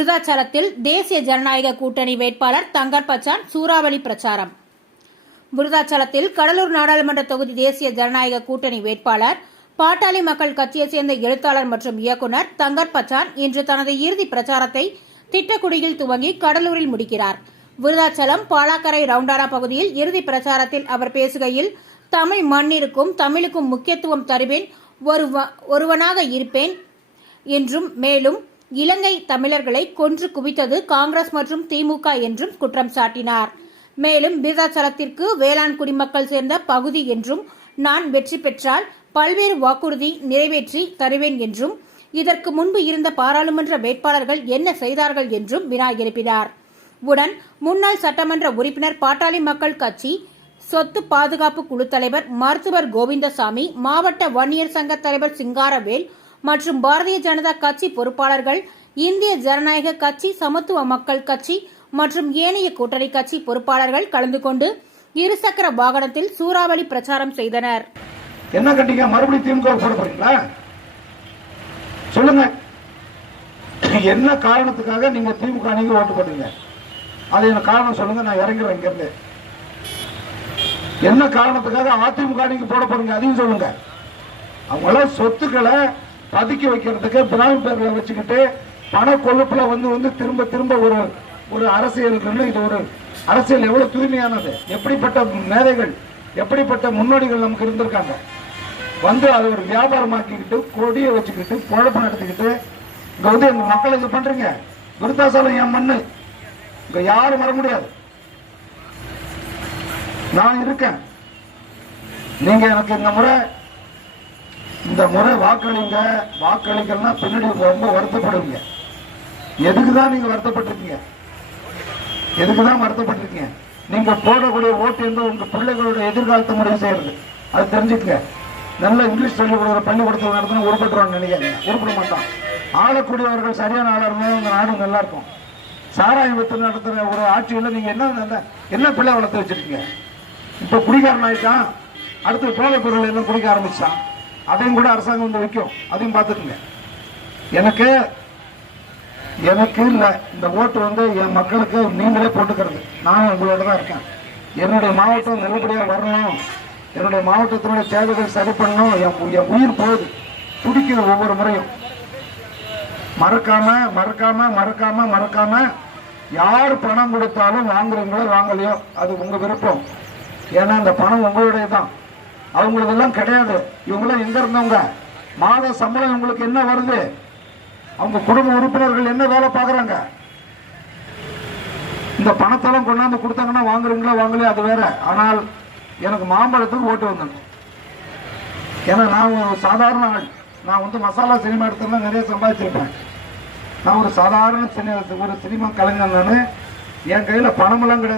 விருதாச்சலத்தில் தேசிய ஜனநாயக கூட்டணி வேட்பாளர் தங்கர் பச்சான் சூறாவளி பிரச்சாரம். விருதாச்சலத்தில் கடலூர் நாடாளுமன்ற தொகுதி தேசிய ஜனநாயக கூட்டணி வேட்பாளர் பாட்டாளி மக்கள் கட்சியைச் சேர்ந்த எழுத்தாளர் மற்றும் இயக்குநர் தங்கர் பச்சான் இன்று தனது இறுதி பிரச்சாரத்தை திட்டக்குடியில் துவங்கி கடலூரில் முடிக்கிறார். விருதாச்சலம் பாலாக்கரை ரவுண்டானா பகுதியில் இறுதி பிரச்சாரத்தில் அவர் பேசுகையில், தமிழ் மண்ணிற்கும் தமிழுக்கும் முக்கியத்துவம் தருவேன், ஒருவனாக இருப்பேன் என்றும், மேலும் இலங்கை தமிழர்களை கொன்று குவித்தது காங்கிரஸ் மற்றும் திமுக என்றும் குற்றம் சாட்டினார். மேலும் விருதாச்சலத்திற்கு வேளாண் குடிமக்கள் சேர்ந்த பகுதி என்றும், நான் வெற்றி பெற்றால் பல்வேறு வாக்குறுதி நிறைவேற்றி தருவேன் என்றும், இதற்கு முன்பு இருந்த பாராளுமன்ற வேட்பாளர்கள் என்ன செய்தார்கள் என்றும் வினா எழுப்பினார். உடன் முன்னாள் சட்டமன்ற உறுப்பினர் பாட்டாளி மக்கள் கட்சி சொத்து பாதுகாப்பு குழு தலைவர் மருத்துவர் கோவிந்தசாமி, மாவட்ட வன்னியர் சங்க தலைவர் சிங்காரவேல் மற்றும் பாரதிய ஜனதா கட்சி பொறுப்பாளர்கள், இந்திய ஜனநாயக கட்சி, சமத்துவ மக்கள் கட்சி மற்றும் ஏனைய கூட்டணி கட்சி பொறுப்பாளர்கள் கலந்து கொண்டு இருசக்கர வாகனத்தில் சூறாவளி பிரச்சாரம் செய்தனர். என்ன கட்டிங்க? மறுபடியும் திமுக போட போறீங்களா? சொல்லுங்க, என்ன காரணத்துக்காக நீங்க திமுக அணிக்கு ஓட்டு போட்டீங்க? அது எனக்கு காரணம் சொல்லுங்க, நான் இறங்குறேன் இங்க இருந்து. என்ன காரணத்துக்காக அதிமுக அணிக்கு போட போறீங்க அதையும் சொல்லுங்க. அவங்கள சொத்துக்களை பதுக்கி வைக்கிறதுக்கு பிராமி பேர்களை வச்சுக்கிட்டு பண கொழுப்புல வந்து திரும்ப திரும்ப ஒரு அரசியல். இது ஒரு அரசியல் எவ்வளவு தூய்மையானது, எப்படிப்பட்ட மேதைகள், எப்படிப்பட்ட முன்னோடிகள் நமக்கு இருந்திருக்காங்க. அதை ஒரு வியாபாரமாக்கிக்கிட்டு கொடியை வச்சுக்கிட்டு குழப்பம் நடத்திக்கிட்டு இங்க எங்க மக்களை இது பண்றீங்க. விருத்தாசலம் என் மண்ணு, இங்க யாரும் வர முடியாது. நான் இருக்கேன். நீங்க எனக்கு இந்த முறை வாக்களிங்க. வாக்களிக்கலாம் பின்னாடி ரொம்ப வருத்தப்படுவீங்க. எதுக்குதான் நீங்க வருத்தப்பட்டிருக்கீங்க? எதுக்குதான் வருத்தப்பட்டிருக்கீங்க? நீங்க போடக்கூடிய ஓட்டு என்று உங்க பிள்ளைகளோட எதிர்காலத்தை முடிவு செய்யறது. அது தெரிஞ்சுக்கங்க. நல்ல இங்கிலீஷ் சொல்லிக் கொடுக்குற பள்ளிக்கூடத்தில் நடத்தினா உருப்பட்டுருவான்னு நினைக்காதீங்க. உருப்பிட மாட்டான். ஆளக்கூடியவர்கள் சரியான ஆளா இருந்தால் உங்க நாடு நல்லா இருக்கும். சாராயம் வித்து நடத்துற ஒரு ஆட்சியில் நீங்க என்ன பிள்ளை வளர்த்து வச்சிருக்கீங்க? இப்ப குடிகாரன் ஆயிட்டான், அடுத்து போதைப் பொருள் எல்லாம் குடிக்க ஆரம்பிச்சான். அதையும் கூட அரசாங்கம் வந்து வைக்கும். அதையும் பார்த்துக்குங்க. எனக்கு இல்ல, இந்த ஓட்டு என் மக்களுக்கு நீங்களே போட்டுக்கிறது. நானும் உங்களோட தான் இருக்கேன். என்னுடைய மாவட்டம் நல்லபடியா வரணும், என்னுடைய மாவட்டத்தினுடைய தேவைகள் சரி பண்ணணும். என் உயிர் போகுது, துடிக்குது ஒவ்வொரு முறையும். மறக்காம மறக்காம மறக்காம மறக்காம யார் பணம் கொடுத்தாலும் வாங்குறீங்களோ வாங்கலையோ அது உங்க விருப்பம். ஏன்னா அந்த பணம் உங்களுடைய தான், அவங்களதெல்லாம் கிடையாது. இவங்களாம் எங்க இருந்தவங்க? மாத சம்பளம் உங்களுக்கு என்ன வருது? அவங்க குடும்ப உறுப்பினர்கள் என்ன வேலை பார்க்கறாங்க? இந்த பணத்தெல்லாம் கொண்டாந்து கொடுத்தாங்கன்னா வாங்குறீங்களா வாங்கலையா அது வேற. ஆனால் எனக்கு மாம்பழத்துக்கு ஓட்டு வந்தேன். ஏன்னா நான் ஒரு சாதாரண ஆள். நான் மசாலா சினிமா எடுத்தா நிறைய சம்பாதிச்சிருப்பேன். நான் ஒரு சாதாரண சினிமா கலைஞர். நான் என் கையில பணமெல்லாம் கிடையாது.